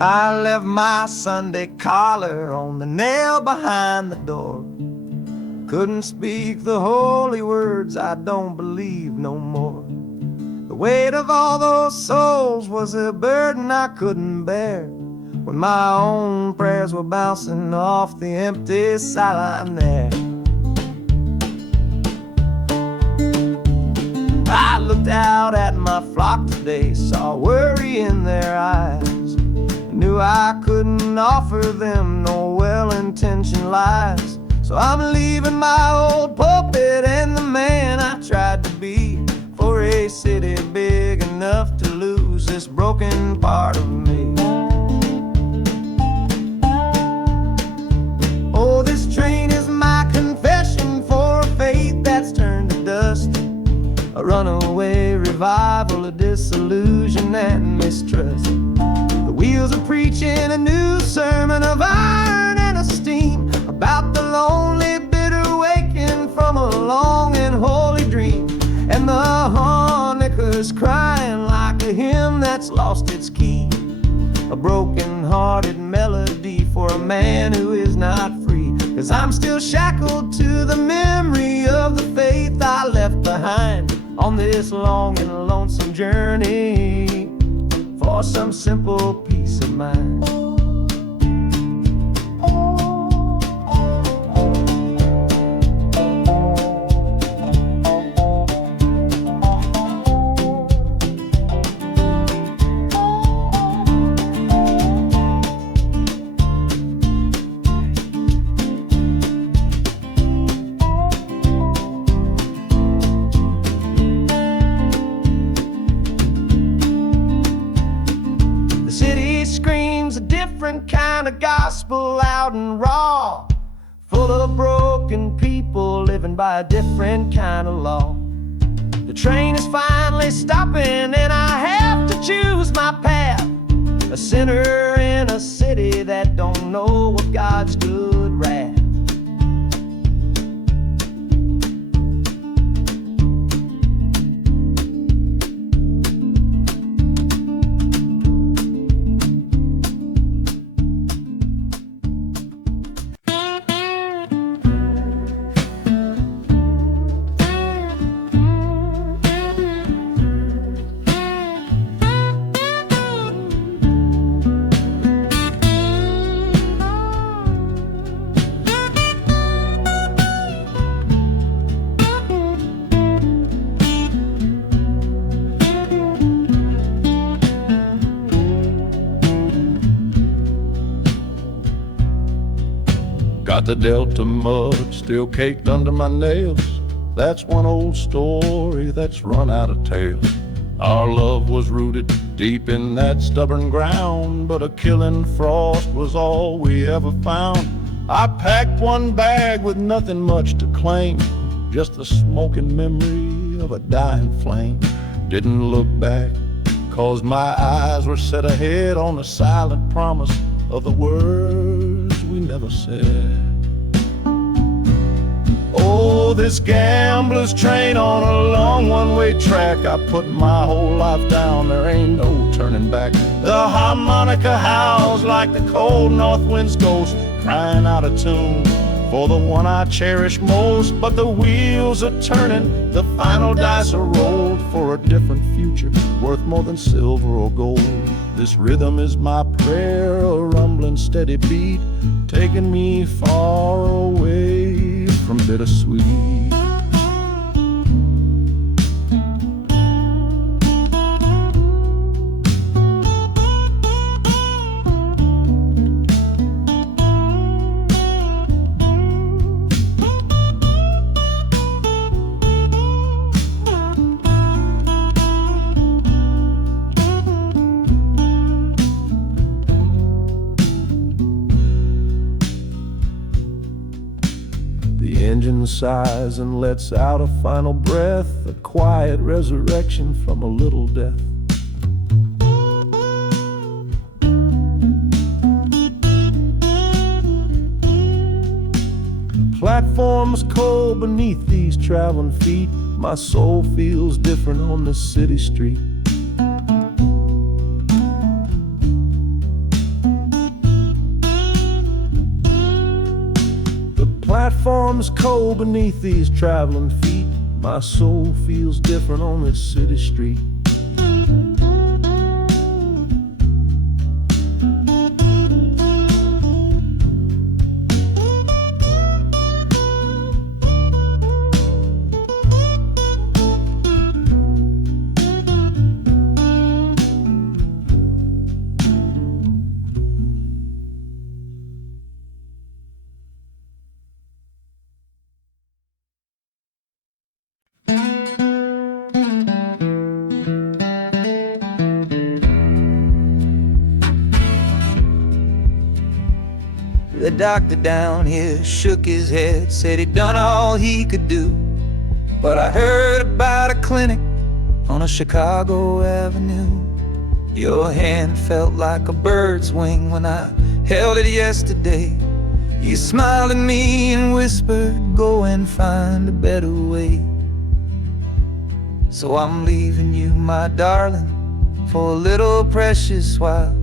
I left my Sunday collar on the nail behind the door. Couldn't speak the holy words, I don't believe no more. The weight of all those souls was a burden I couldn't bear, when my own prayers were bouncing off the empty sideline there. I looked out at my flock today, saw worry in their eyes, knew I couldn't offer them no well-intentioned lies. So I'm leaving my old pulpit and the man I tried to be, for a city big enough to lose this broken part of me. Oh, this train is my confession for a faith that's turned to dust, a runaway revival of disillusion and mistrust. The wheels are preaching a new sermon of iron and of steam, about the lonely, bitter waking from a long and holy dream. And the harmonicas crying like a hymn that's lost its key, a broken-hearted melody for a man who is not free. 'Cause I'm still shackled to the memory of the faith I left behind on this long and lonesome journey for some simple peace of mind. Different kind of gospel, loud and raw, full of broken people living by a different kind of law. The train is finally stopping and I have to choose my path, a sinner in a city that don't know what God's good wrath. Got the Delta mud still caked under my nails. That's one old story that's run out of tales. Our love was rooted deep in that stubborn ground, but a killing frost was all we ever found. I packed one bag with nothing much to claim, just the smoking memory of a dying flame. Didn't look back, 'cause my eyes were set ahead on the silent promise of the words we never said. Oh, this gambler's train on a long one-way track, I put my whole life down, there ain't no turning back. The harmonica howls like the cold north wind's ghost, crying out a tune for the one I cherish most. But the wheels are turning, the final dice are rolled for a different future worth more than silver or gold. This rhythm is my prayer, a rumbling steady beat, taking me far away from bittersweet. The engine sighs and lets out a final breath, a quiet resurrection from a little death. Platforms cold beneath these traveling feet, my soul feels different on this city street. platform's cold beneath these traveling feet. My soul feels different on this city street. The doctor down here shook his head, said he'd done all he could do. But I heard about a clinic on a Chicago avenue. Your hand felt like a bird's wing when I held it yesterday. You smiled at me and whispered, go and find a better way. So I'm leaving you, my darling, for a little precious while,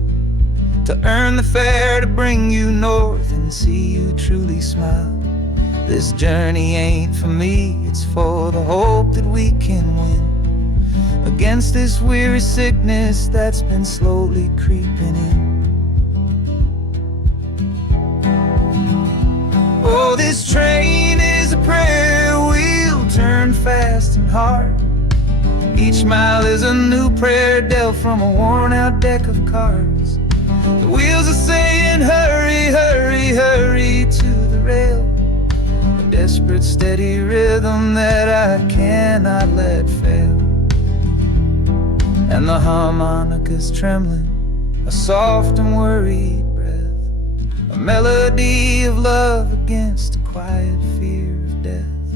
to earn the fare to bring you north and see you truly smile. This journey ain't for me, it's for the hope that we can win against this weary sickness that's been slowly creeping in. Oh, this train is a prayer wheel, turn fast and hard. Each mile is a new prayer dealt from a worn out deck of cards. The wheels are saying hurry, hurry, hurry to the rail, a desperate steady rhythm that I cannot let fail. And the harmonica's trembling, a soft and worried breath, a melody of love against a quiet fear of death.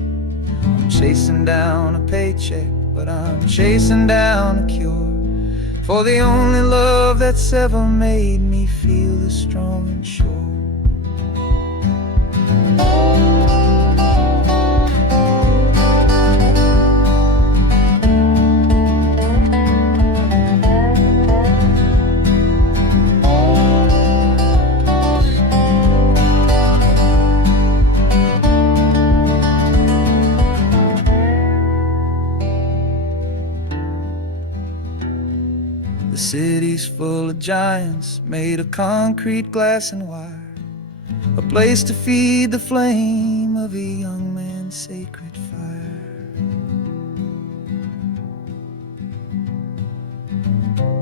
I'm chasing down a paycheck, but I'm chasing down a cure for the only love that's ever made me feel this strong and sure. The city's full of giants made of concrete, glass, and wire, a place to feed the flame of a young man's sacred fire.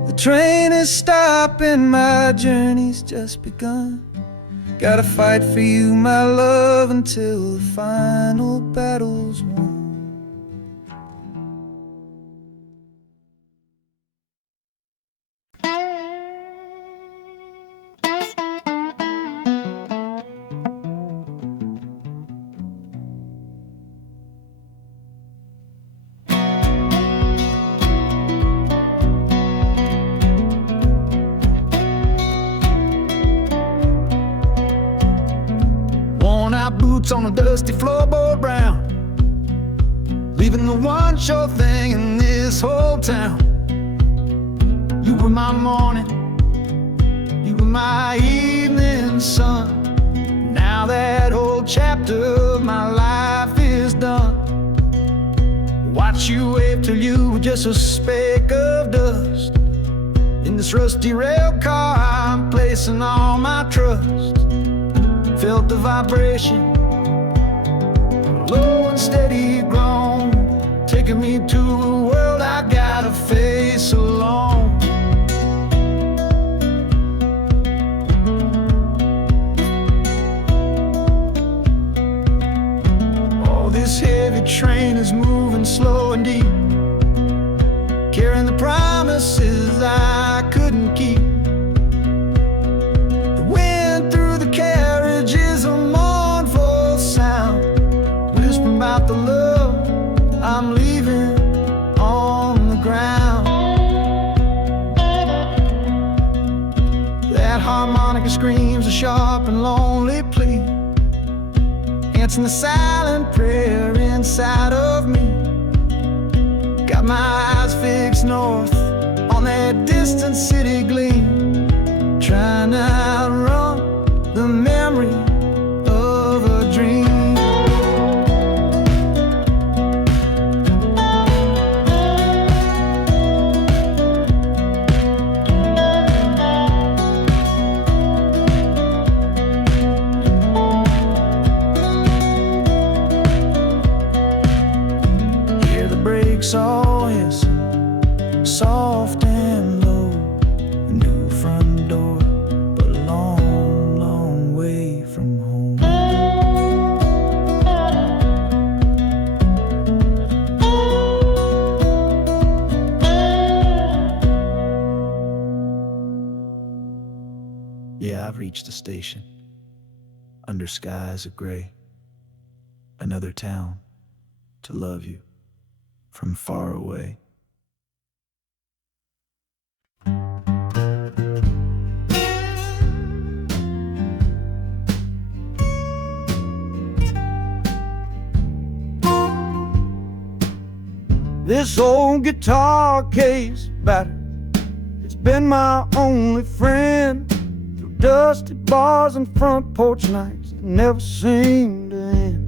The train is stopping, my journey's just begun. Gotta fight for you, my love, until the final battle's won. Boots on a dusty floorboard brown, leaving the one sure thing in this whole town. You were my morning, you were my evening sun. Now that whole chapter of my life is done. Watch you wave till you were just a speck of dust. In this rusty rail car I'm placing all my trust. Felt the vibration, low and steady grown, taking me to a world I gotta face alone. Oh, this heavy train is moving slow and deep, carrying the promises I couldn't keep. The wind through the carriage is a mournful sound, whispering about the love I'm leaving on the ground. That harmonica screams a sharp and lonely plea, answering the silent prayer inside of me. Got my eyes fixed north on that distant city gleam, trying to outrun the memory of a dream. Yeah, I've reached a station under skies of gray, another town to love you from far away. This old guitar case battered, it's been my only friend through dusty bars and front porch nights that never seem to end.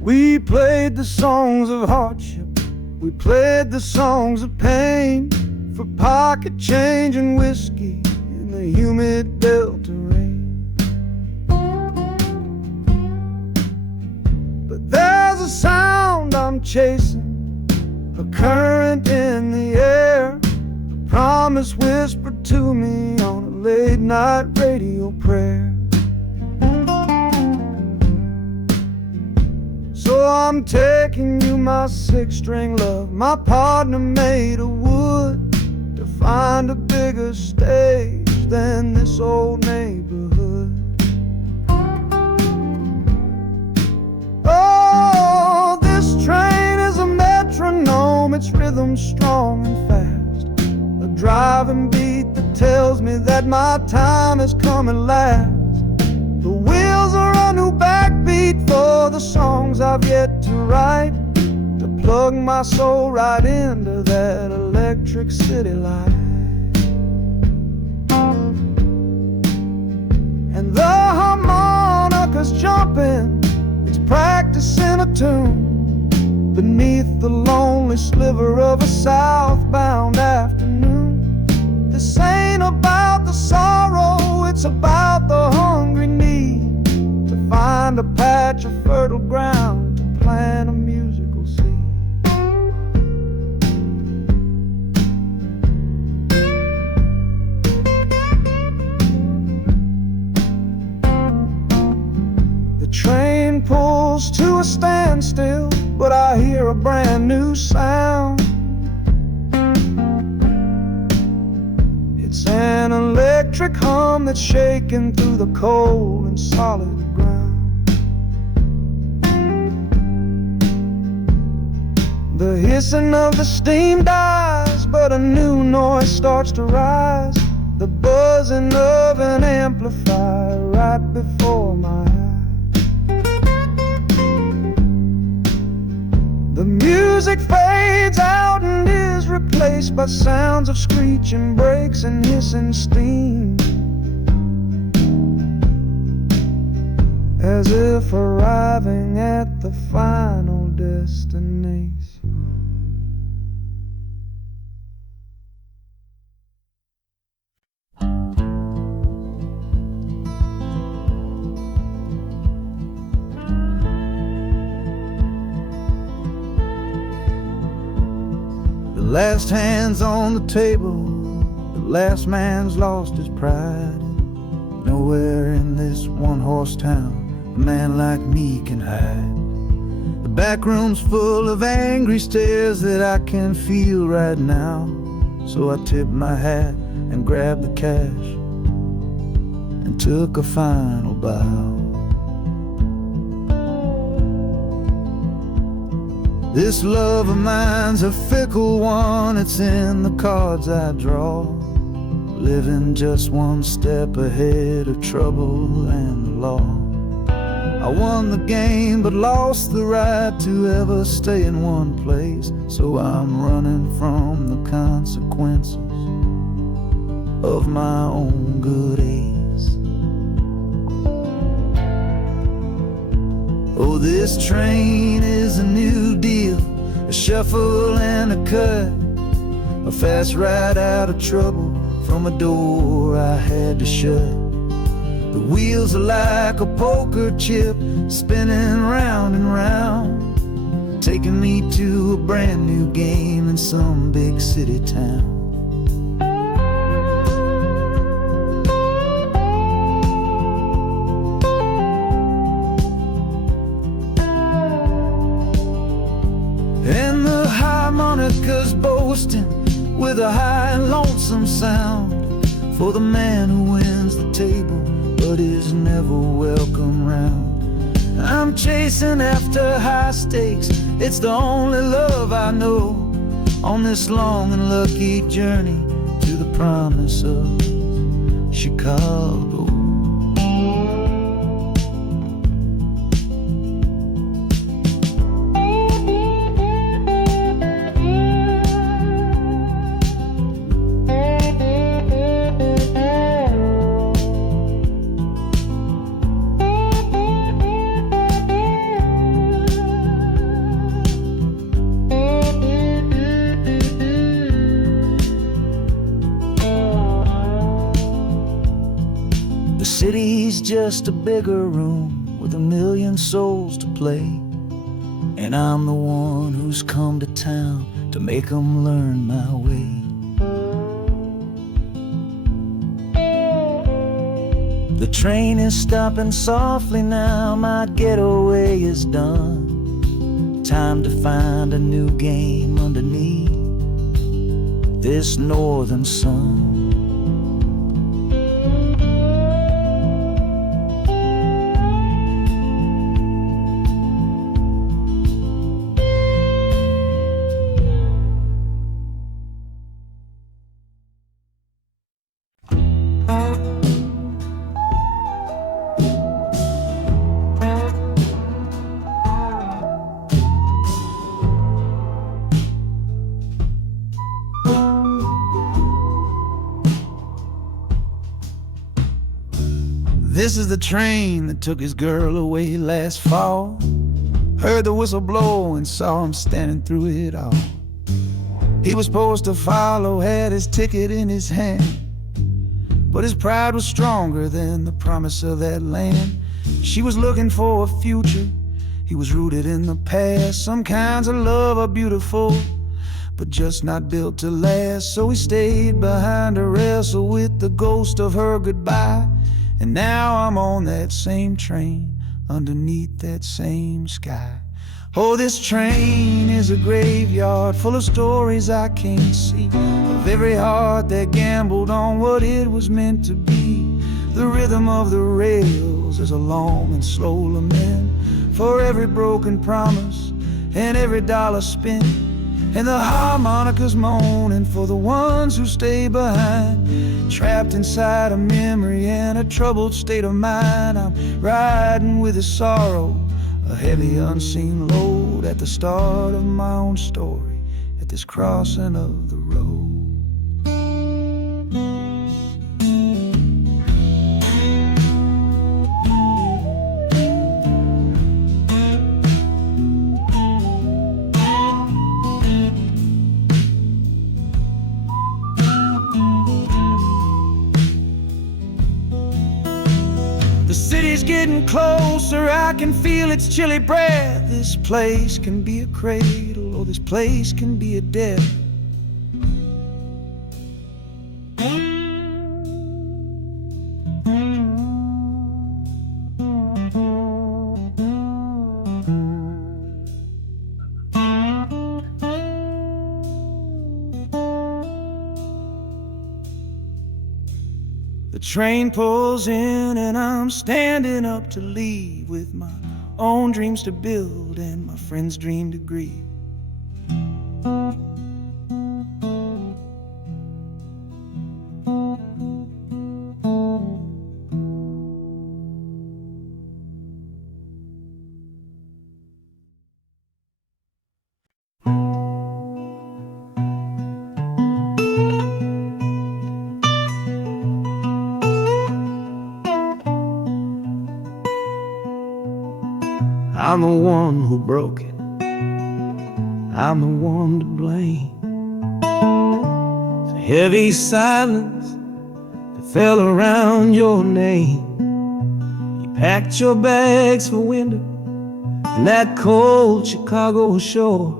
We played the songs of hardship, we played the songs of pain, for pocket change and whiskey in the humid Delta rain. There's a sound I'm chasing, a current in the air, a promise whispered to me on a late night radio prayer. So I'm taking you, my six-string love, my partner made of wood, to find a bigger stage than this old neighborhood. Its rhythm strong and fast, a driving beat that tells me that my time is coming last. The wheels are a new backbeat for the songs I've yet to write, to plug my soul right into that electric city light. And the harmonica's jumping, it's practicing a tune beneath the lonely sliver of a southbound afternoon. This ain't about the sorrow, it's about the hungry need to find a patch of fertile ground to plant a musical seed. The train pulls to a standstill, but I hear a brand new sound. It's an electric hum that's shaking through the cold and solid ground. The hissing of the steam dies, but a new noise starts to rise, the buzzing of an amplifier right before my eyes. The music fades out and is replaced by sounds of screeching brakes and hissing steam, as if arriving at the final destination. The last hand's on the table, the last man's lost his pride. Nowhere in this one-horse town a man like me can hide. The back room's full of angry stares that I can feel right now. So I tipped my hat and grabbed the cash and took a final bow. This love of mine's a fickle one, it's in the cards I draw, living just one step ahead of trouble and the law. I won the game but lost the right to ever stay in one place, so I'm running from the consequences of my own good ace. Oh, this train is a new deal, a shuffle and a cut, a fast ride out of trouble from a door I had to shut. The wheels are like a poker chip, spinning round and round, taking me to a brand new game in some big city town. And the harmonica's boasting with a high and lonesome sound for the man who wins the table but is never welcome round. I'm chasing after high stakes, it's the only love I know on this long and lucky journey to the promise of Chicago. The city's just a bigger room with a million souls to play, and I'm the one who's come to town to make 'em learn my way. The train is stopping softly now, my getaway is done. Time to find a new game underneath this northern sun. This is the train that took his girl away last fall. Heard the whistle blow and saw him standing through it all. He was supposed to follow, had his ticket in his hand, but his pride was stronger than the promise of that land. She was looking for a future, he was rooted in the past. Some kinds of love are beautiful, but just not built to last. So he stayed behind to wrestle with the ghost of her goodbye. And now I'm on that same train, underneath that same sky. Oh, this train is a graveyard full of stories I can't see, of every heart that gambled on what it was meant to be. The rhythm of the rails is a long and slow lament for every broken promise and every dollar spent, and the harmonicas moaning for the ones who stay behind, trapped inside a memory and a troubled state of mind. I'm riding with a sorrow, a heavy unseen load, at the start of my own story, at this crossing of the road. The city's getting closer, I can feel its chilly breath. This place can be a cradle, or this place can be a death. The train pulls in and I'm standing up to leave, with my own dreams to build and my friend's dream to grieve. I'm the one who broke it, I'm the one to blame. The heavy silence that fell around your name. You packed your bags for winter in that cold Chicago shore.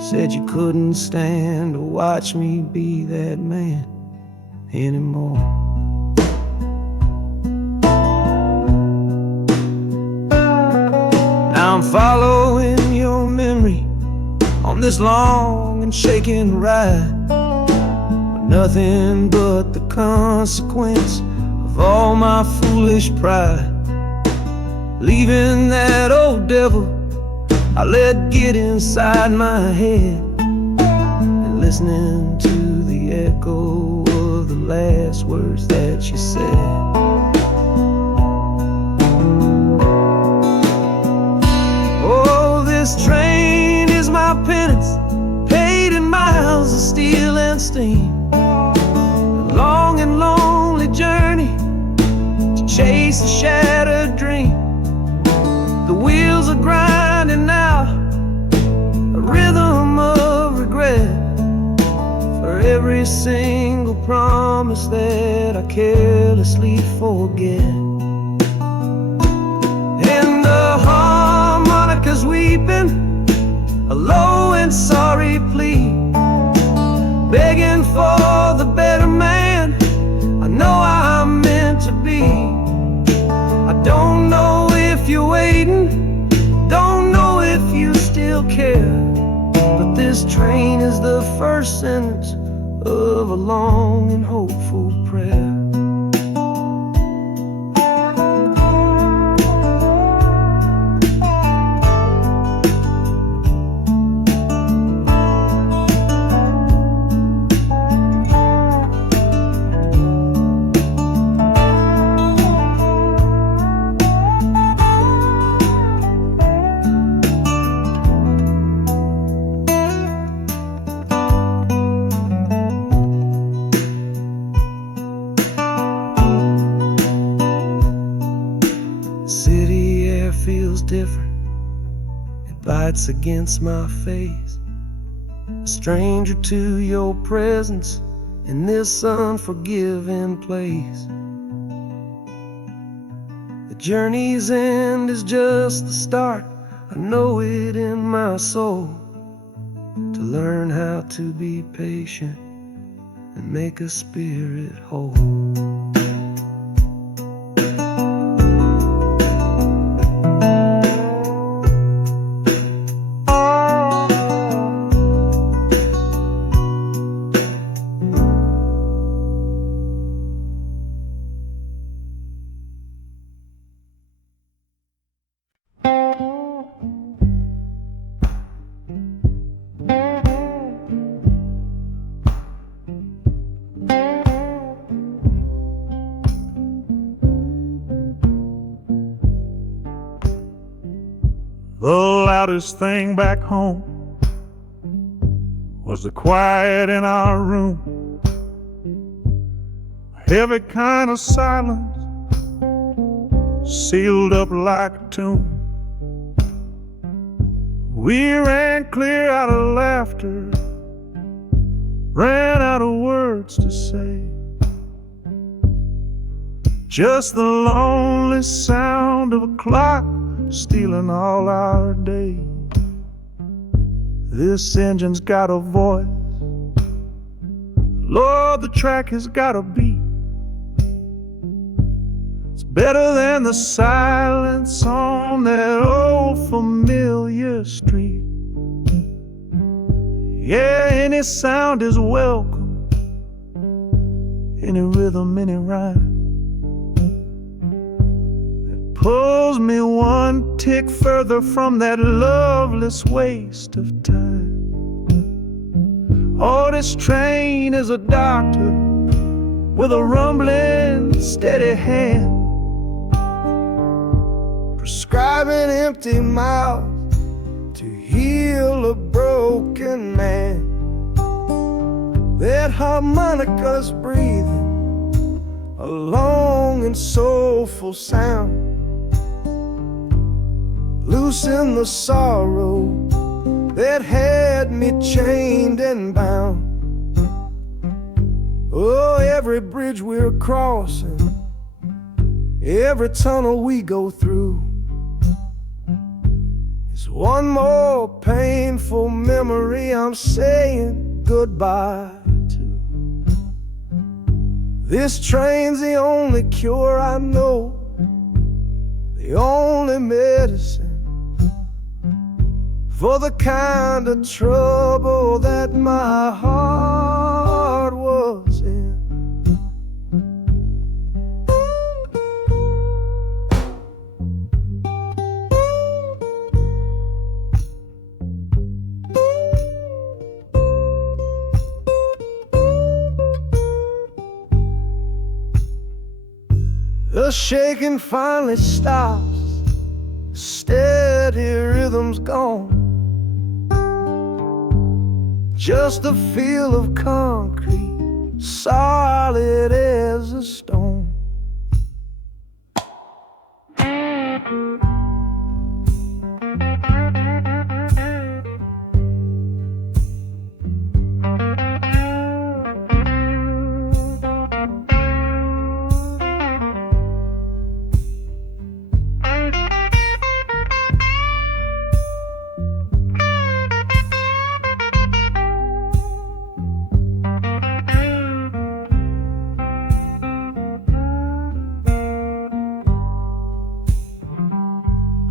Said you couldn't stand to watch me be that man anymore. I'm following your memory on this long and shaking ride. nothing but the consequence of all my foolish pride. Leaving that old devil I let get inside my head, and listening to the echo of the last words that she said. Oh, this train is my penance, paid in miles of steel and steam. A long and lonely journey to chase a shattered dream. The wheels are grinding now, a rhythm of regret, for every single promise that I carelessly forget. And the harmonica's weeping a low and sorry plea, begging for the better man I know I'm meant to be. I don't know if you're waiting, don't know if you still care, but this train is the first sentence of a long and hopeful prayer. City air feels different, it bites against my face. A stranger to your presence in this unforgiving place. The journey's end is just the start, I know it in my soul. To learn how to be patient and make a spirit whole. The loudest thing back home was the quiet in our room. A heavy kind of silence, sealed up like a tomb. We ran clear out of laughter, ran out of words to say. Just the lonely sound of a clock stealing all our day. This engine's got a voice, Lord, the track has got a beat. It's better than the silence on that old familiar street. Yeah, any sound is welcome, any rhythm, any rhyme. Pulls me one tick further from that loveless waste of time. Oh, this train is a doctor with a rumbling, steady hand, prescribing empty mouths to heal a broken man. That harmonica's breathing a long and soulful sound, loosen the sorrow that had me chained and bound. Oh, every bridge we're crossing, every tunnel we go through is one more painful memory I'm saying goodbye to. This train's the only cure I know, the only medicine for the kind of trouble that my heart was The shaking finally stops, steady rhythm's gone. Just a feel of concrete, solid as a stone.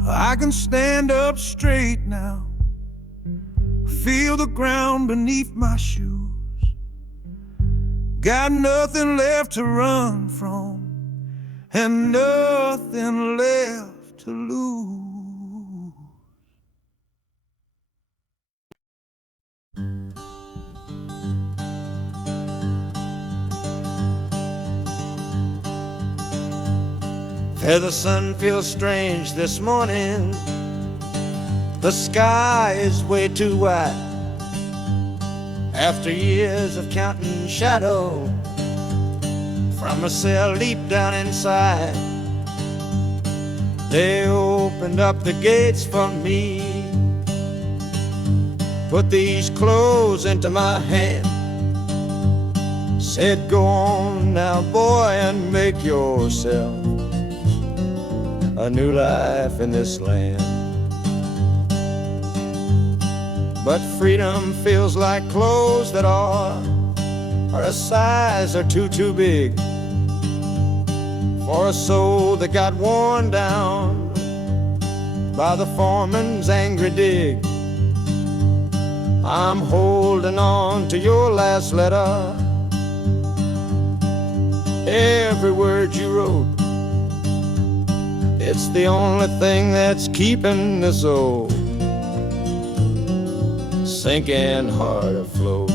I can stand up straight now, feel the ground beneath my shoes. Got nothing left to run from, and nothing left to lose. The sun feels strange this morning. The sky is way too wide. After years of counting shadow from a cell deep down inside, they opened up the gates for me, put these clothes into my hand, said, go on now, boy, and make yourself a new life in this land. But freedom feels like clothes that are a size or two big for a soul that got worn down by the foreman's angry dig. I'm holding on to your last letter, every word you wrote. It's the only thing that's keeping this old sinking heart afloat.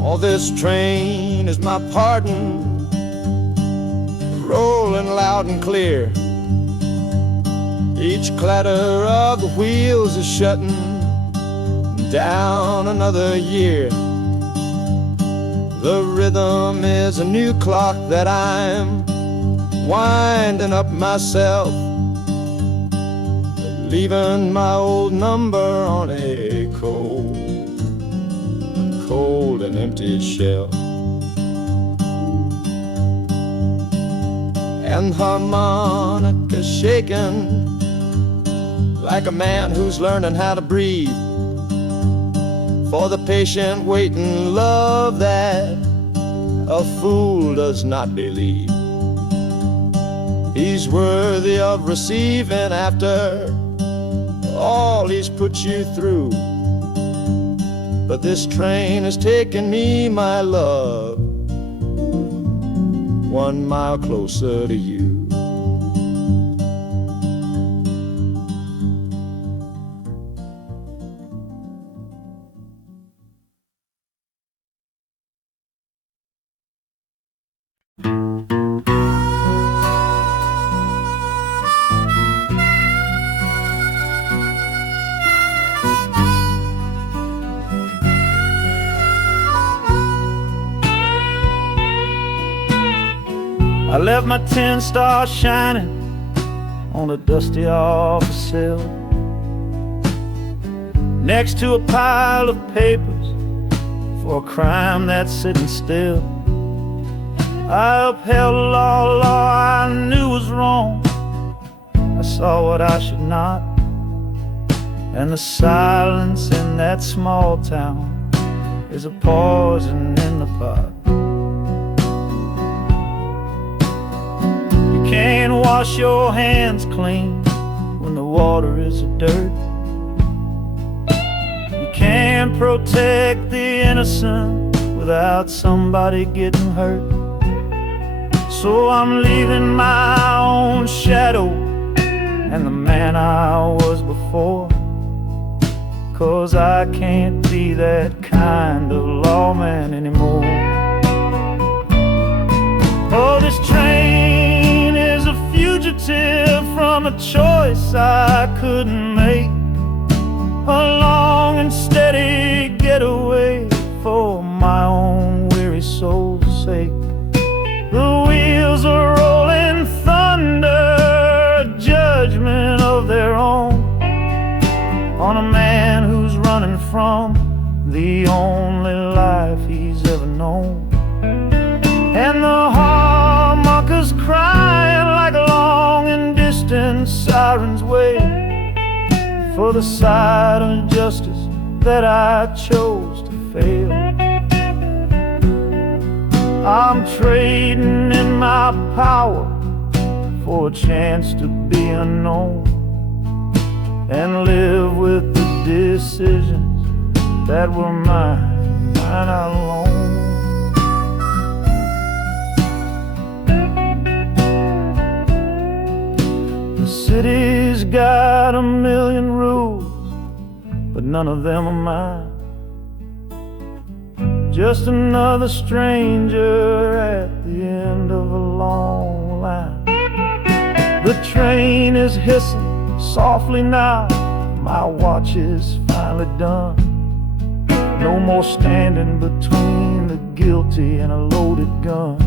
Oh, this train is my pardon, rolling loud and clear. Each clatter of the wheels is shutting down another year. The rhythm is a new clock that I'm winding up myself, leaving my old number on a cold and empty shelf. And harmonica shaking like a man who's learning how to breathe, for the patient waiting love that a fool does not believe. He's worthy of receiving after all he's put you through. But this train has taken me, my love, 1 mile closer to you. I left my tin star shining on a dusty office cell, next to a pile of papers for a crime that's sitting still. I upheld a law I knew was wrong. I saw what I should not, and the silence in that small town is a poison in the pot. You can't wash your hands clean when the water is of dirt. You can't protect the innocent without somebody getting hurt. So I'm leaving my own shadow and the man I was before, 'cause I can't be that kind of lawman anymore. Oh, this train is a fugitive from a choice I couldn't make, a long and steady getaway for my own weary soul's sake. The wheels are rolling thunder, a judgment of their own, on a man who's running from the only life he's ever known. And the harmonicas crying like long and distant sirens wait for the side of justice that I chose to fail. I'm trading in my power for a chance to be unknown and live with the decisions that were mine alone. The city's got a million rules, but none of them are mine. Just another stranger at the end of a long line. The train is hissing softly now, my watch is finally done. No more standing between the guilty and a loaded gun.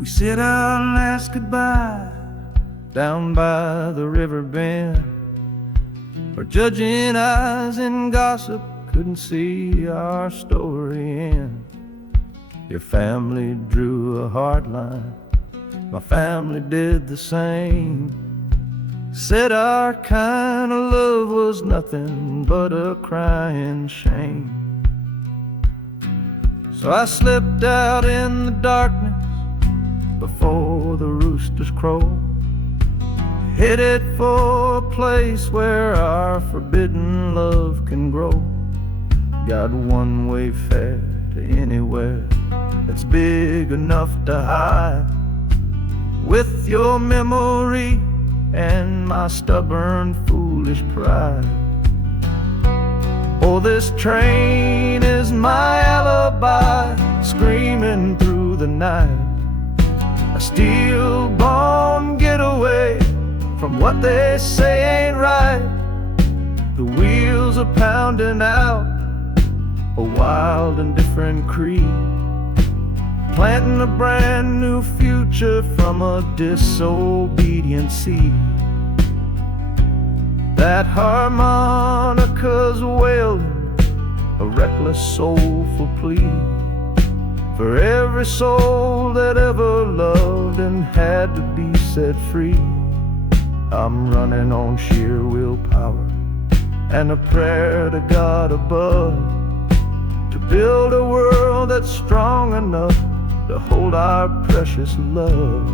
We said our last goodbye down by the river bend, where judging eyes and gossip couldn't see our story end. Your family drew a hard line, my family did the same. Said our kind of love was nothing but a crying shame. So I slipped out in the darkness before the roosters crow, headed for a place where our forbidden love can grow. Got one-way fare to anywhere that's big enough to hide, with your memory and my stubborn, foolish pride. Oh, this train is my alibi, screaming through the night, a steel-born getaway from what they say ain't right. The wheels are pounding out a wild and different creed, planting a brand new future from a disobedient seed. That harmonica's wailing a reckless, soulful plea for every soul that ever loved and had to be set free. I'm running on sheer willpower and a prayer to God above, to build a world that's strong enough to hold our precious love.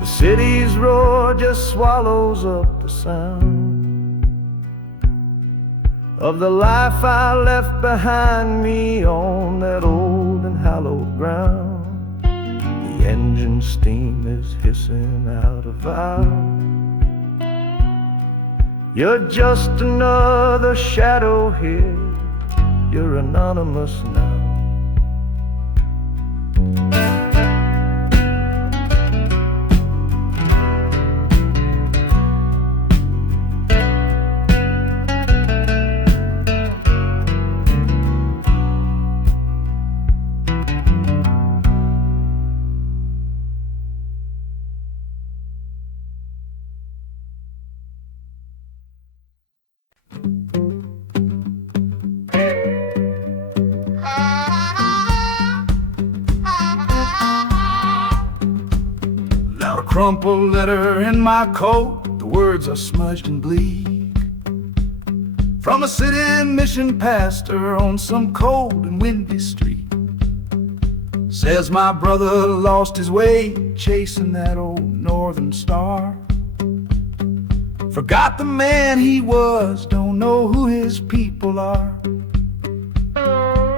The city's roar just swallows up the sound of the life I left behind me on that old and hallowed ground. The engine steam is hissing out of valve. You're just another shadow here, you're anonymous now. crumpled letter in my coat, the words are smudged and bleak. From a city mission pastor on some cold and windy street. Says my brother lost his way chasing that old northern star. Forgot the man he was, don't know who his people are.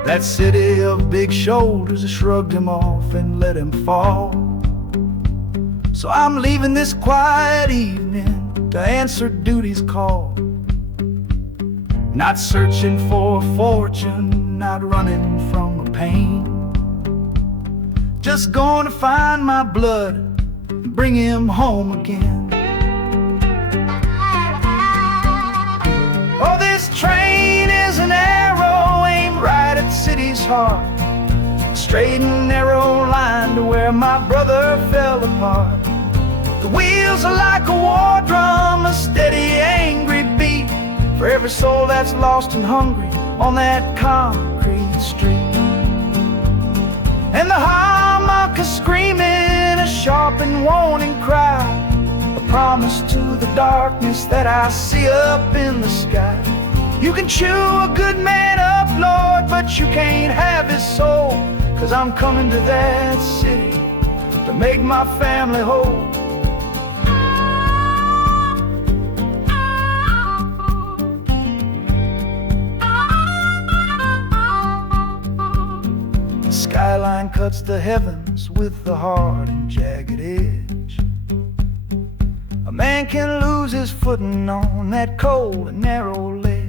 That city of big shoulders shrugged him off and let him fall. So I'm leaving this quiet evening to answer duty's call. Not searching for a fortune, not running from a pain. Just going to find my blood and bring him home again. Oh, this train is an arrow aimed right at the city's heart. A straight and narrow line to where my brother fell apart. The wheels are like a war drum, a steady, angry beat for every soul that's lost and hungry on that concrete street. And the harmonica screaming a sharp and warning cry, a promise to the darkness that I see up in the sky. You can chew a good man up, Lord, but you can't have his soul. 'Cause I'm coming to that city to make my family whole. Skyline cuts the heavens with the hard and jagged edge. A man can lose his footing on that cold and narrow ledge.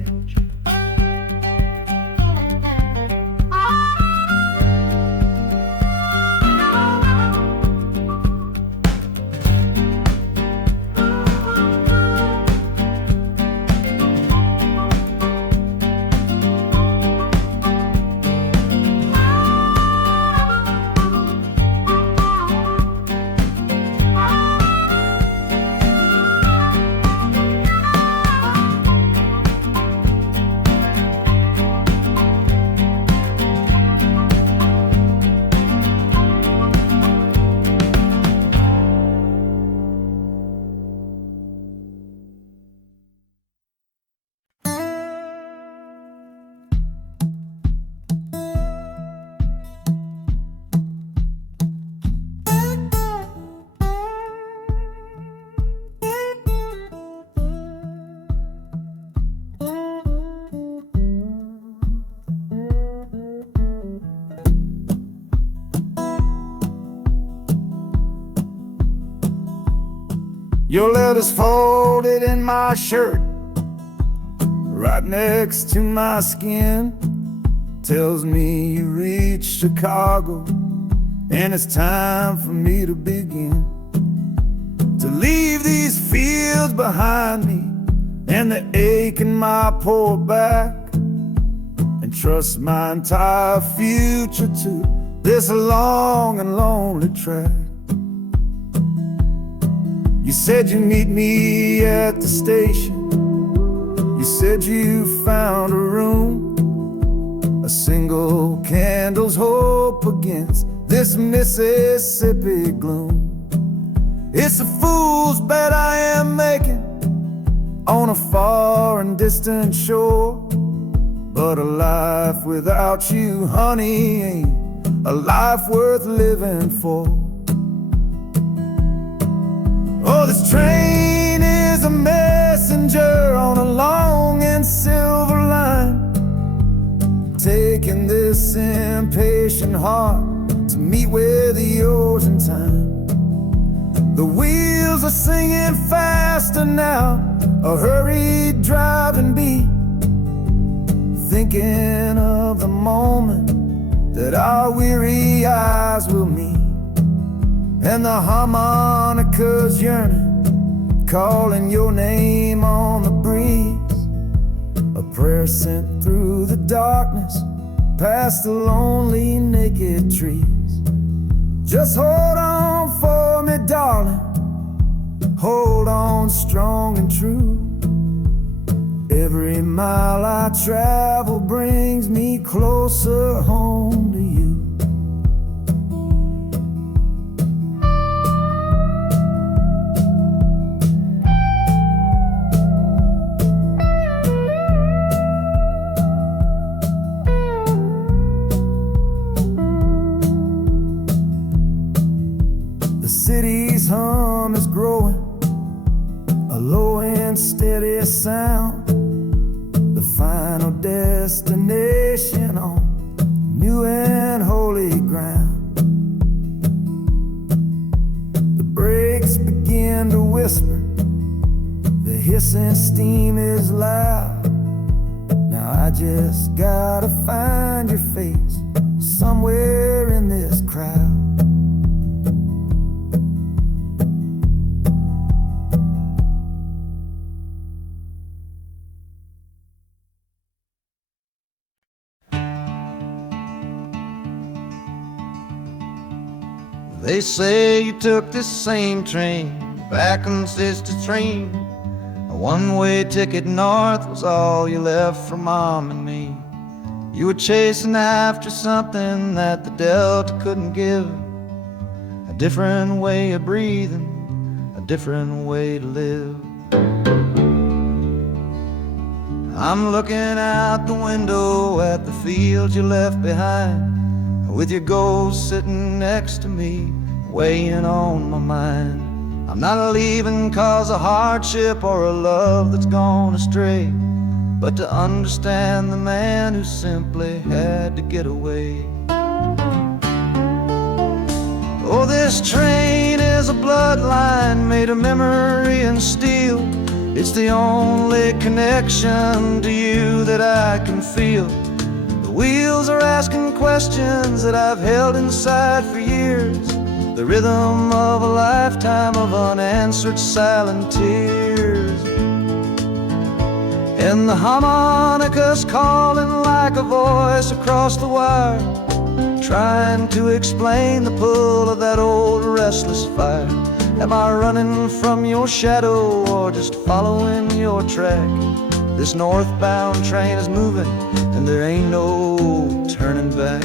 Your letter's folded in my shirt, right next to my skin. Tells me you reached Chicago, and it's time for me to begin. To leave these fields behind me, and the ache in my poor back, and trust my entire future to this long and lonely track. You said you'd meet me at the station. You said you found a room, a single candle's hope against this Mississippi gloom. It's a fool's bet I am making on a far and distant shore, but a life without you, honey, ain't a life worth living for. Oh, this train is a messenger on a long and silver line, taking this impatient heart to meet with yours in time. The wheels are singing faster now, a hurried driving beat, thinking of the moment that our weary eyes will meet. And the harmonica's yearning, calling your name on the breeze. A prayer sent through the darkness, past the lonely naked trees. Just hold on for me, darling, hold on strong and true. Every mile I travel brings me closer home to you. sound, the final destination on new and holy ground. The brakes begin to whisper, the hissing steam is loud. Now I just gotta find your face somewhere in this crowd. They say you took this same train back on Sister Train. A one-way ticket north was all you left for Mom and me. You were chasing after something that the Delta couldn't give. A different way of breathing, a different way to live. I'm looking out the window at the fields you left behind, with your ghost sitting next to me, weighing on my mind. I'm not leaving cause of hardship or a love that's gone astray, but to understand the man who simply had to get away. Oh, this train is a bloodline made of memory and steel. It's the only connection to you that I can feel. The wheels are asking questions that I've held inside for years, the rhythm of a lifetime of unanswered silent tears. And the harmonica's calling like a voice across the wire, trying to explain the pull of that old restless fire. Am I running from your shadow or just following your track? This northbound train is moving and there ain't no turning back.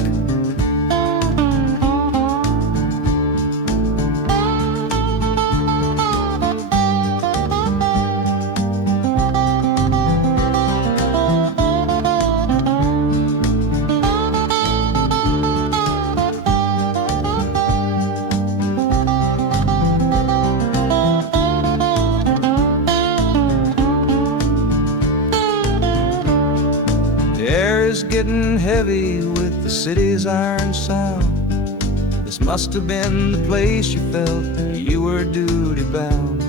Is getting heavy with the city's iron sound. This must have been the place you felt you were duty bound.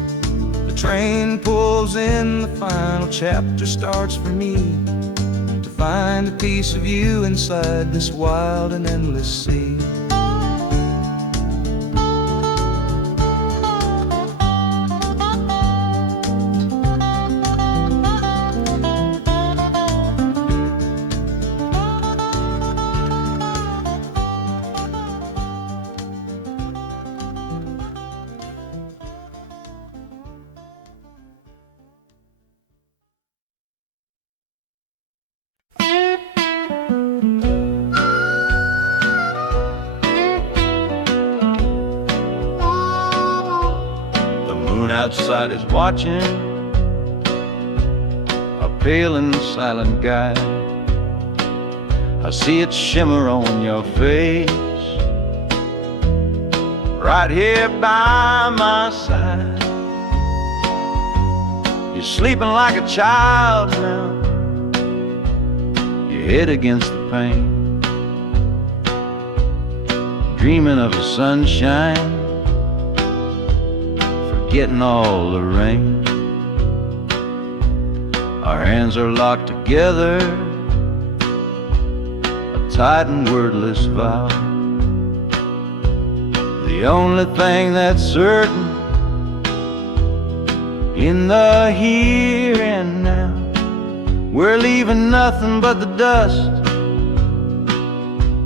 The train pulls in, the final chapter starts for me, to find a piece of you inside this wild and endless sea. Outside is watching, a pale and silent guy. I see it shimmer on your face, right here by my side. You're sleeping like a child now, your head against the pane, dreaming of the sunshine, getting all the rain. Our hands are locked together, a tight and wordless vow. The only thing that's certain in the here and now, we're leaving nothing but the dust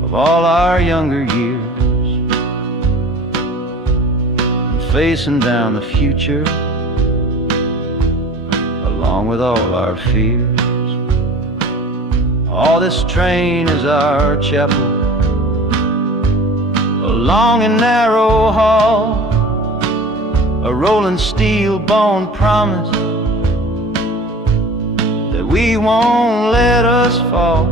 of all our younger years, facing down the future along with all our fears. Oh, this train is our chapel, a long and narrow hall, a rolling steel bone promise that we won't let us fall.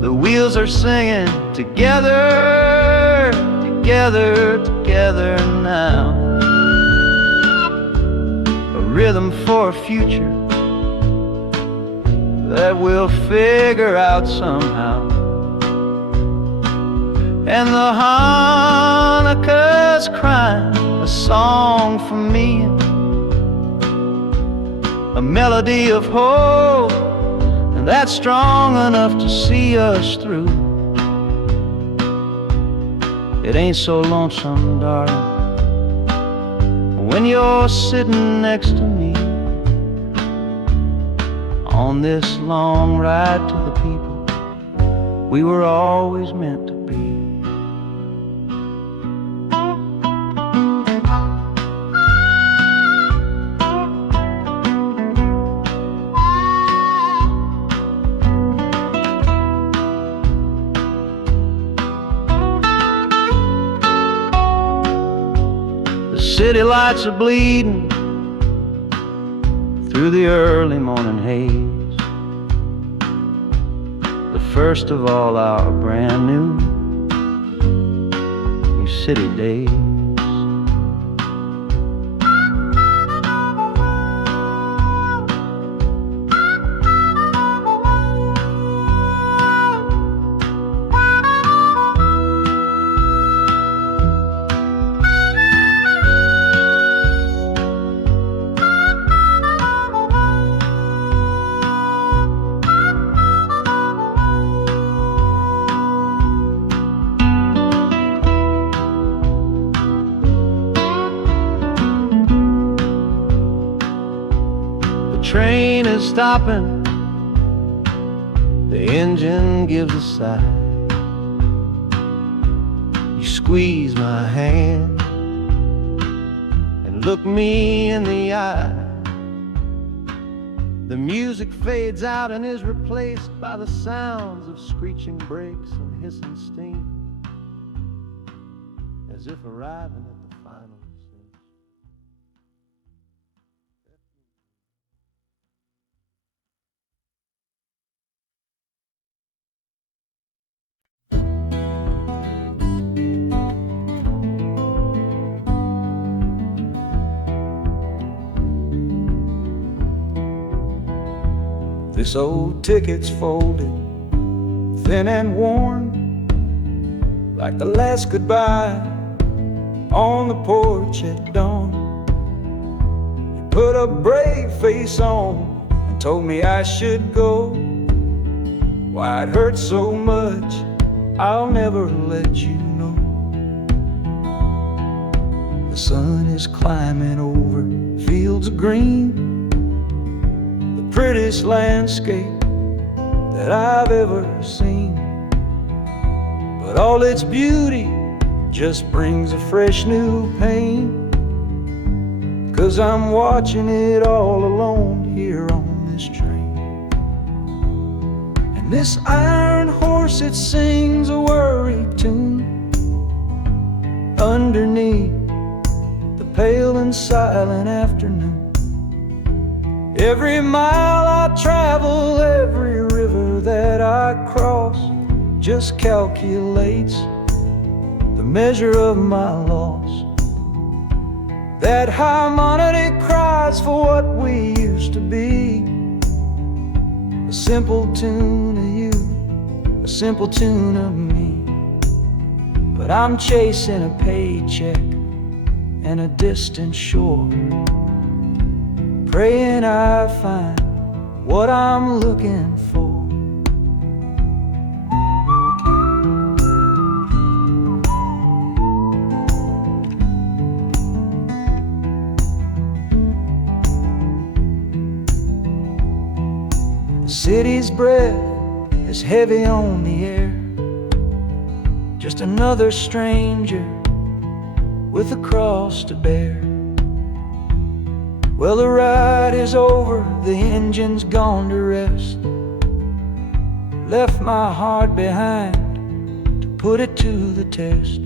The wheels are singing together, together, together now. A rhythm for a future that we'll figure out somehow. And the Hanukkah's crying a song for me, a melody of hope, and that's strong enough to see us through. It ain't so lonesome, darling, when you're sitting next to me on this long ride to the people we were always meant to be. City lights are bleeding through the early morning haze, the first of all our brand new city days. Train is stopping, the engine gives a sigh. You squeeze my hand and look me in the eye. The music fades out and is replaced by the sounds of screeching brakes and hissing steam, as if arriving at the final scene. This old ticket's folded, thin and worn, like the last goodbye on the porch at dawn. You put a brave face on and told me I should go. Why it hurts so much, I'll never let you know. The sun is climbing over fields of green, prettiest landscape that I've ever seen. But all its beauty just brings a fresh new pain, 'cause I'm watching it all alone here on this train. And this iron horse, it sings a worry tune underneath the pale and silent afternoon. Every mile I travel, every river that I cross, just calculates the measure of my loss. That harmonic cries for what we used to be, a simple tune of you, a simple tune of me. But I'm chasing a paycheck and a distant shore, praying I find what I'm looking for. The city's breath is heavy on the air, just another stranger with a cross to bear. Well, the ride is over, the engine's gone to rest, left my heart behind to put it to the test.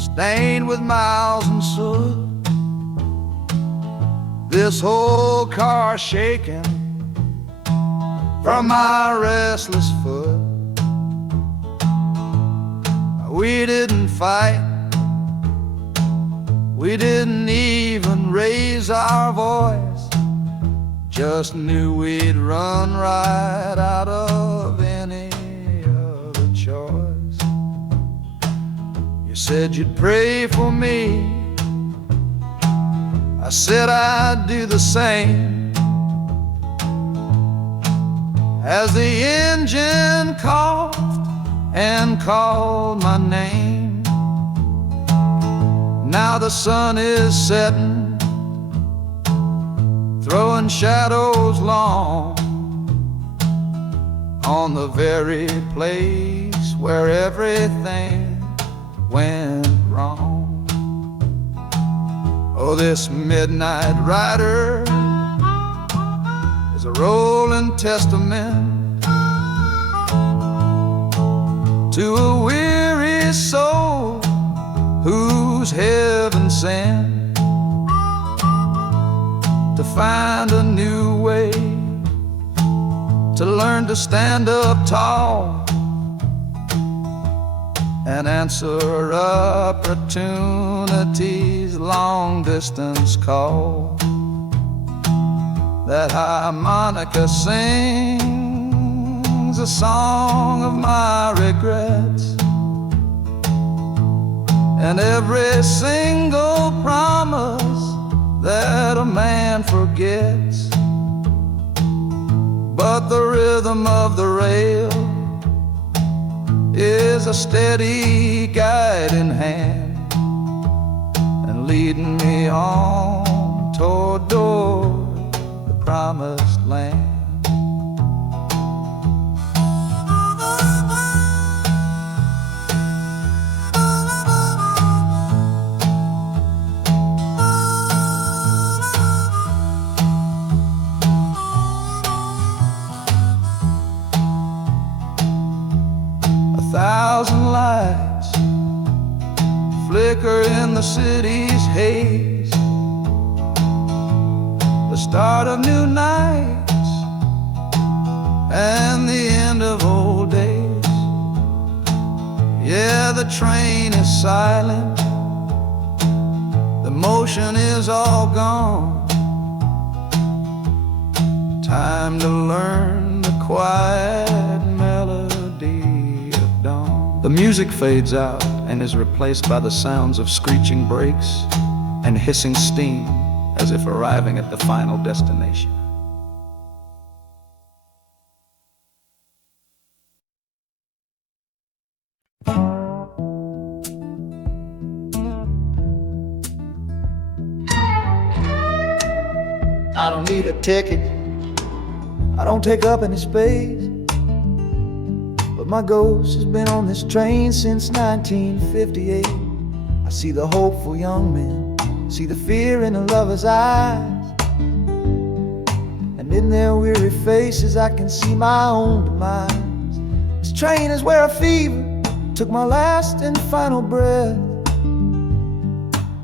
stained with miles and soot. This whole car shaking from my restless foot. We didn't fight, we didn't even raise our voice, just knew we'd run right out of any other choice. You said you'd pray for me, I said I'd do the same. As the engine coughed and called my name, now the sun is setting, throwing shadows long on the very place where everything went wrong. Oh, this midnight rider is a rolling testament to a weary soul whose heaven sent to find a new way, to learn to stand up tall and answer opportunity's long-distance call. That harmonica sings a song of my regrets, and every single promise that a man forgets. But the rhythm of the rail is a steady guiding hand, and leading me on toward the promised land. A thousand lights flicker in the city's haze, the start of new nights and the end of old days. Yeah, the train is silent, the motion is all gone. Time to learn the quiet melody of dawn. The music fades out and is replaced by the sounds of screeching brakes and hissing steam, as if arriving at the final destination. I don't need a ticket, I don't take up any space, but my ghost has been on this train since 1958. I see the hopeful young men, see the fear in the lovers' eyes, and in their weary faces I can see my own demise. This train is where a fever took my last and final breath.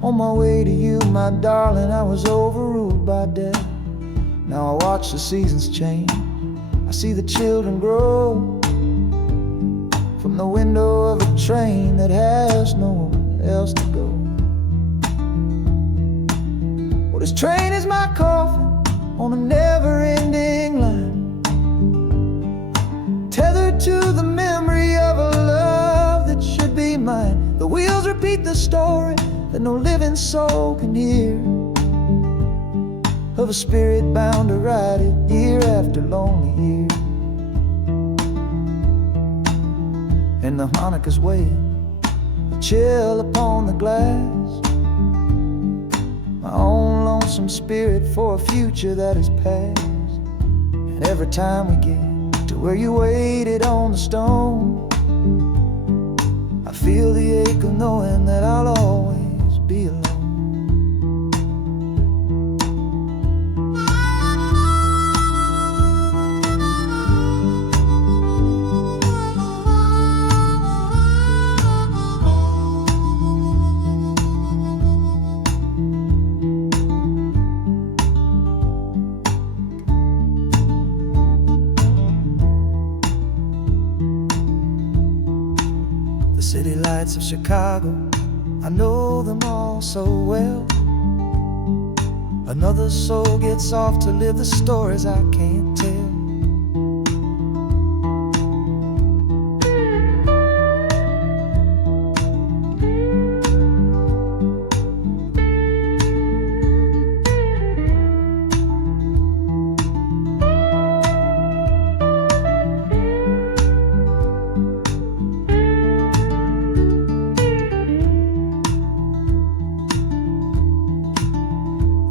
On my way to you, my darling, I was overruled by death. Now I watch the seasons change, I see the children grow from the window of a train that has nowhere else to go. Well, this train is my coffin on a never-ending line, tethered to the memory of a love that should be mine. The wheels repeat the story that no living soul can hear, of a spirit bound to ride it year after lonely year. And the harmonica's wail, a chill upon the glass, my own lonesome spirit for a future that is past. And every time we get to where you waited on the stone, I feel the ache of knowing that I'll always be alone. nights of Chicago, I know them all so well. Another soul gets off to live the stories I can't tell.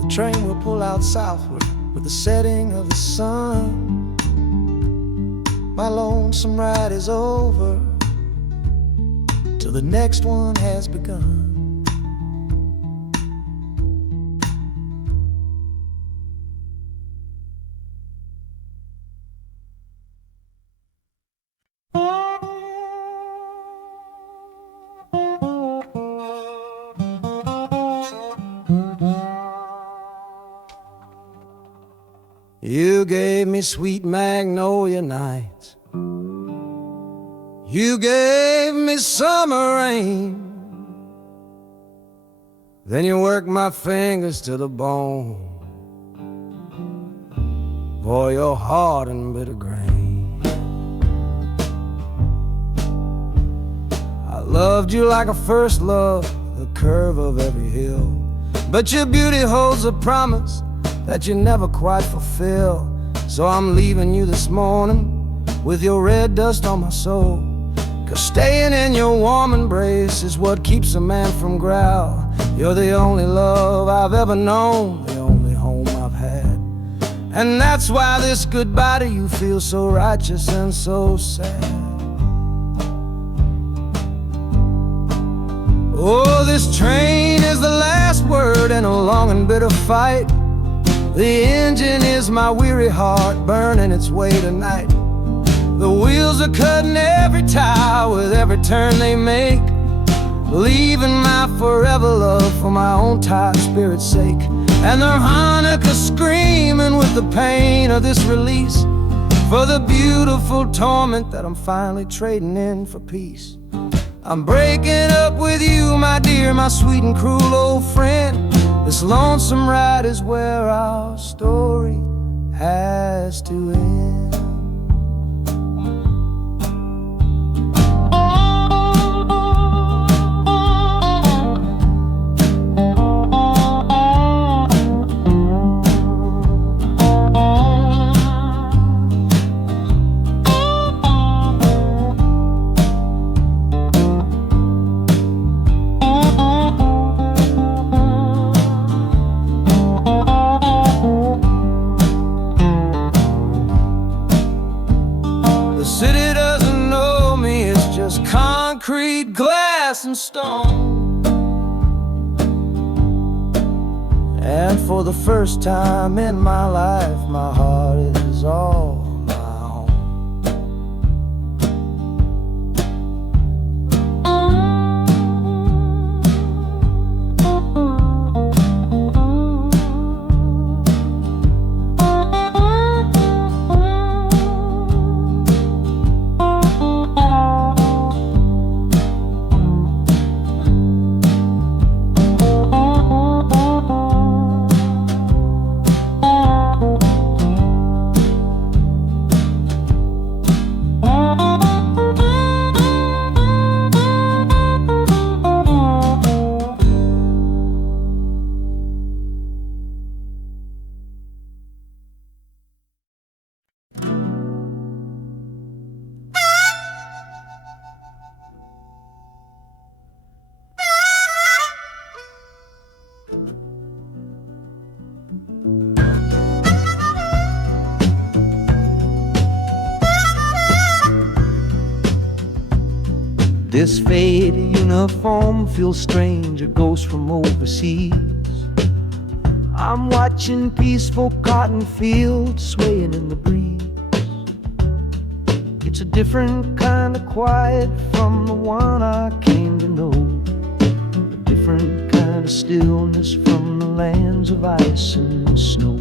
The train will pull out southward with the setting of the sun. My lonesome ride is over till the next one has begun. You gave me sweet magnolia nights. You gave me summer rain. Then you worked my fingers to the bone. Boy, you're hard and bitter grain. I loved you like a first love, the curve of every hill. But your beauty holds a promise that you never quite fulfill. So I'm leaving you this morning with your red dust on my soul. 'Cause staying in your warm embrace is what keeps a man from growl. You're the only love I've ever known, the only home I've had. And that's why this goodbye to you feels so righteous and so sad. Oh, this train is the last word in a long and bitter fight. The engine is my weary heart burning its way tonight. The wheels are cutting every tire with every turn they make, leaving my forever love for my own tired spirit's sake. And the harmonica screaming with the pain of this release, for the beautiful torment that I'm finally trading in for peace. I'm breaking up with you, my dear, my sweet and cruel old friend. This lonesome ride is where our story has to end. Concrete, glass, and stone. And for the first time in my life, my heart is all my own. This faded uniform feels strange, a ghost from overseas. I'm watching peaceful cotton fields swaying in the breeze. It's a different kind of quiet from the one I came to know, a different kind of stillness from the lands of ice and snow.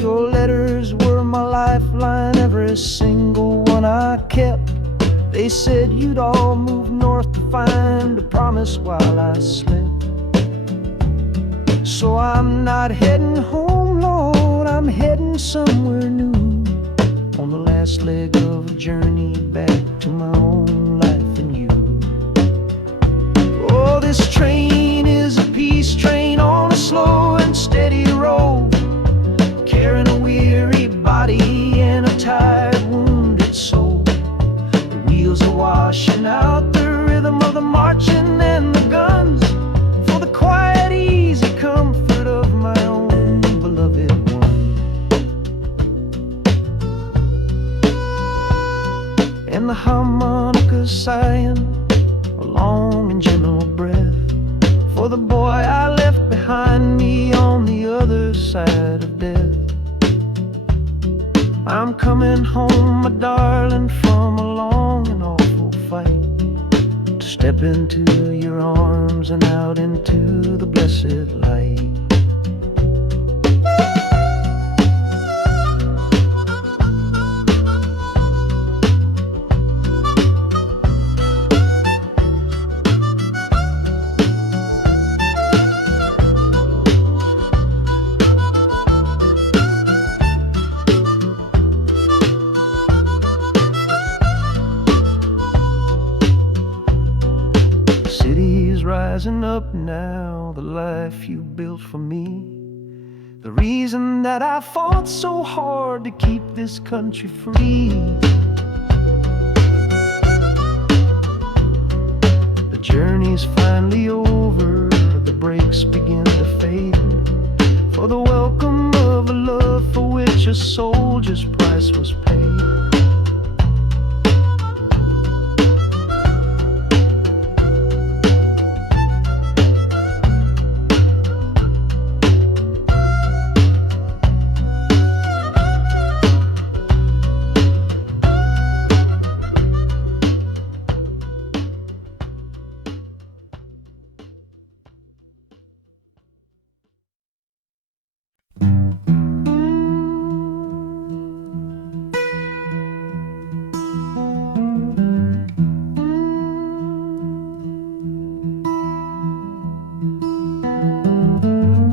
Your letters were my lifeline, every single one I kept. They said you'd all move north to find a promise while I slept. So I'm not heading home, Lord, I'm heading somewhere new, on the last leg of a journey back to my own life and you. Oh, this train is a peace train on a slow and steady road, carrying a weary body and a tired, wounded soul. The wheels are washing out the rhythm of the marching and the guns, for the quiet, easy comfort of my own beloved one. And the harmonica sighing a long and gentle breath for the boy I left behind me on the other side of death. I'm coming home, my darling, from a long and awful fight, to step into your arms and out into the blessed light. Rising up now, the life you built for me, the reason that I fought so hard to keep this country free. The journey's finally over, the brakes begin to fade, for the welcome of a love for which a soldier's price was paid.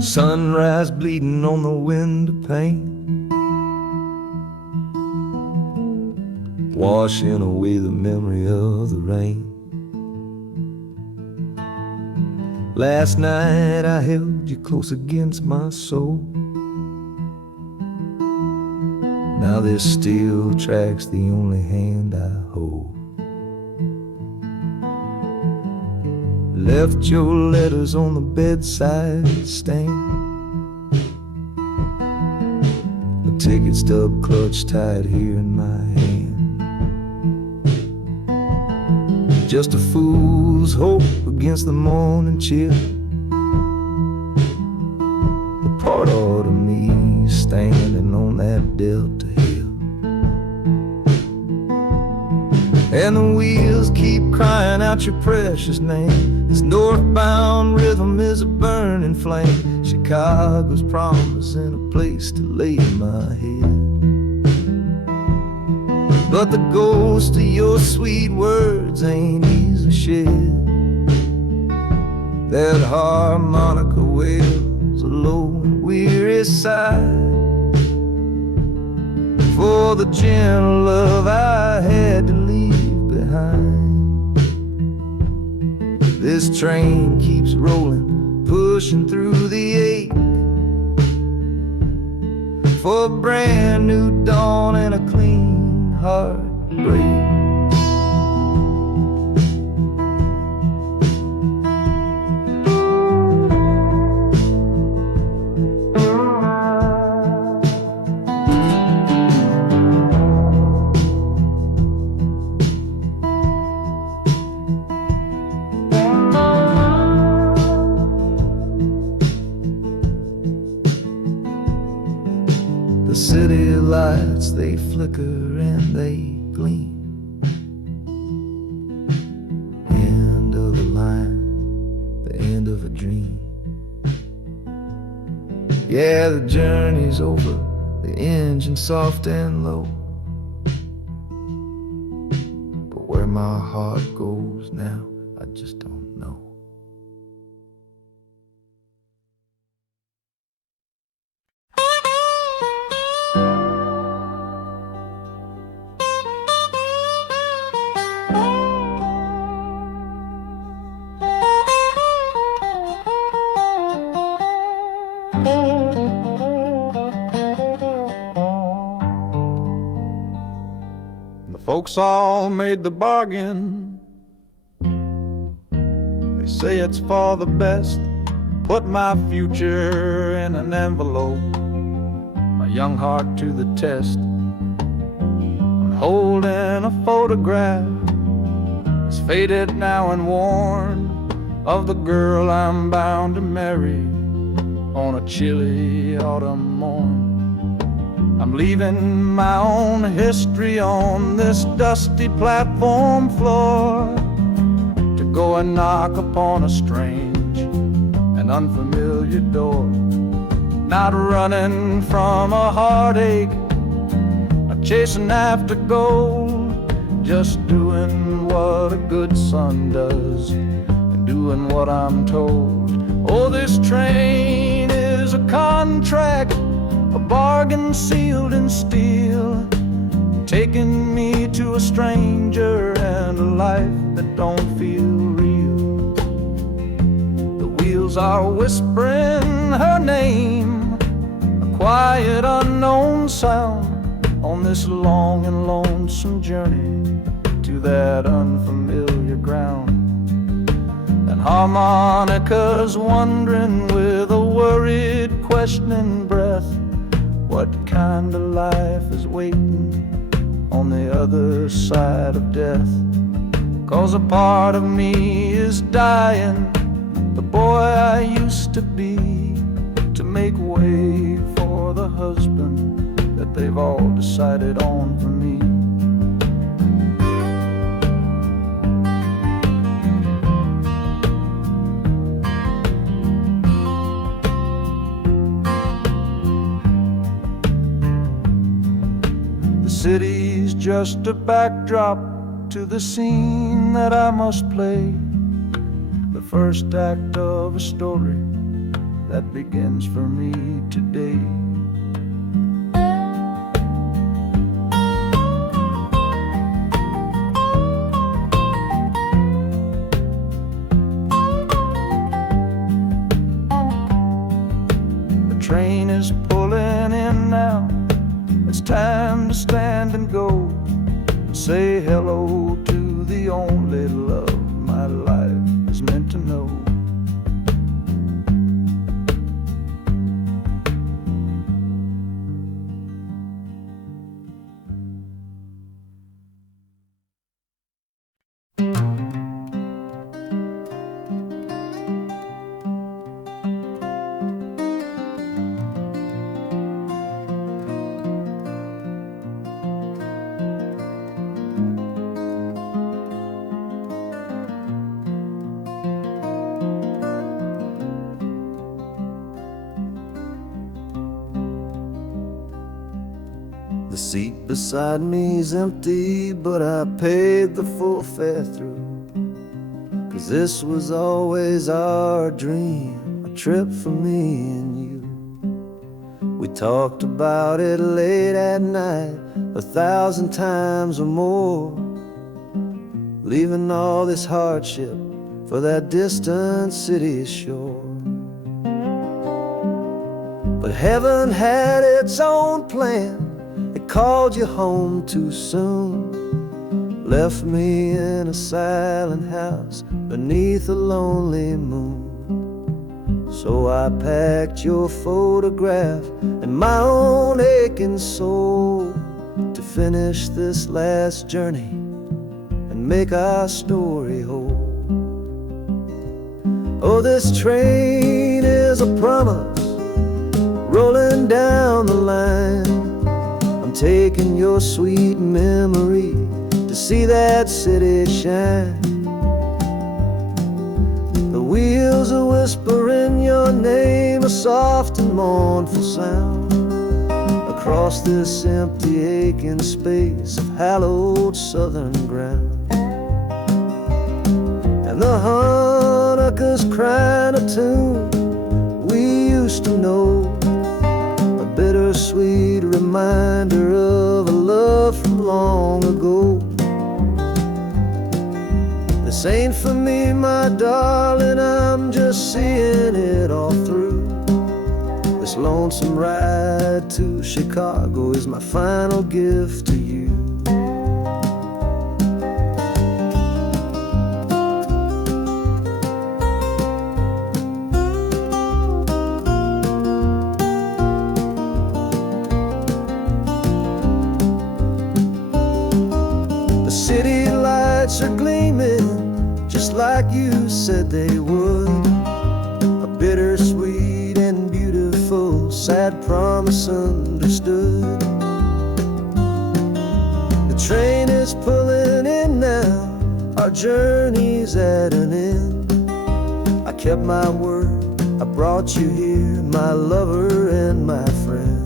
Sunrise bleeding on the window pane, washing away the memory of the rain. Last night I held you close against my soul. Now this steel track's the only hand I hold. Left your letters on the bedside stand, a ticket stub clutched tight here in my hand. Just a fool's hope against the morning chill, the part of me standing on that Delta hill. And the wheels keep crying out your precious name. This northbound rhythm is a burning flame. Chicago's promising a place to lay my head, but the ghost of your sweet words ain't easy shed. That harmonica wails a low and weary sigh for the gentle love I had to leave behind. This train keeps rolling, pushing through the ache, for a brand new dawn and a clean heartbreak. The city lights, they flicker and they gleam. End of the line, the end of a dream. Yeah, the journey's over, the engine soft and low, but where my heart goes now, I just don't know. The folks all made the bargain. They say it's for the best. Put my future in an envelope, my young heart to the test. I'm holding a photograph, it's faded now and worn, of the girl I'm bound to marry on a chilly autumn morn. I'm leaving my own history on this dusty platform floor to go and knock upon a strange and unfamiliar door. Not running from a heartache, not chasing after gold, just doing what a good son does and doing what I'm told. Oh, this train is a contract, a bargain sealed in steel, taking me to a stranger and a life that don't feel real. The wheels are whispering her name, a quiet unknown sound, on this long and lonesome journey to that unfamiliar ground. And harmonicas wondering with a worried, questioning breath, what kind of life is waiting on the other side of death? 'Cause a part of me is dying, the boy I used to be, to make way for the husband that they've all decided on for me. City's just a backdrop to the scene that I must play, the first act of a story that begins for me today. The train is pulling in now, it's time to stand and go and say hello to the only love my life is meant to know. The seat beside me's empty, but I paid the full fare through. 'Cause this was always our dream, a trip for me and you. We talked about it late at night, 1,000 times or more, leaving all this hardship for that distant city shore. But heaven had its own plan, it called you home too soon, left me in a silent house beneath a lonely moon. So I packed your photograph and my own aching soul to finish this last journey and make our story whole. Oh, this train is a promise rolling down the line. I'm taking your sweet memory to see that city shine. The wheels are whispering your name, a soft and mournful sound, across this empty aching space of hallowed southern ground. and the Hanukkah's crying a tune we used to know, a bittersweet reminder of a love from long ago. This ain't for me, my darling, I'm just seeing it all through. This lonesome ride to Chicago is my final gift to you. The city lights are gleaming just like you said they would, a bittersweet and beautiful sad promise understood. The train is pulling in now, our journey's at an end. I kept my word, I brought you here, my lover and my friend.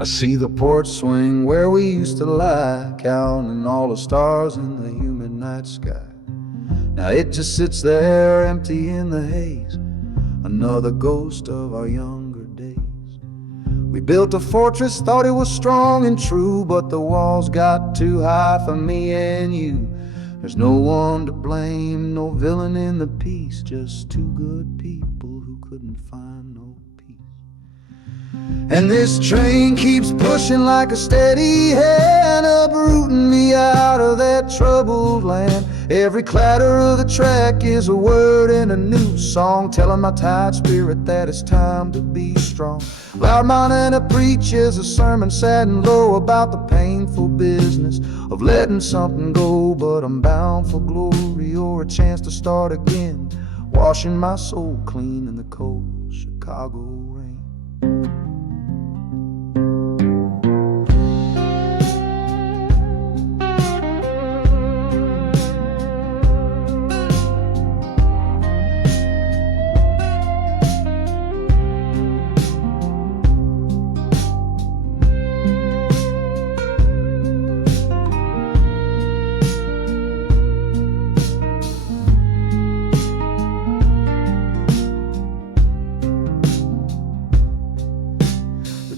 I see the porch swing where we used to lie, counting all the stars in the humid night sky. Now it just sits there empty in the haze, another ghost of our younger days. We built a fortress, thought it was strong and true, but the walls got too high for me and you. There's no one to blame, no villain in the piece, just two good people who couldn't find no peace. And this train keeps pushing like a steady hand, uprooting me out of that troubled land. Every clatter of the track is a word in a new song, telling my tired spirit that it's time to be strong. Loud Montana preaches a sermon sad and low about the painful business of letting something go, but I'm bound for glory or a chance to start again, washing my soul clean in the cold Chicago rain.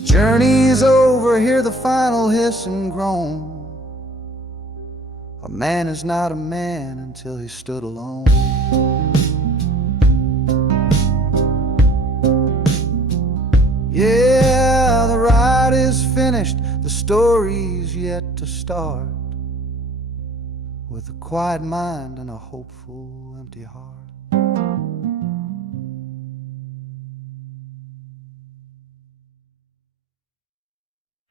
Journey's over, hear the final hiss and groan. A man is not a man until he stood alone. Yeah, the ride is finished, the story's yet to start, with a quiet mind and a hopeful, empty heart.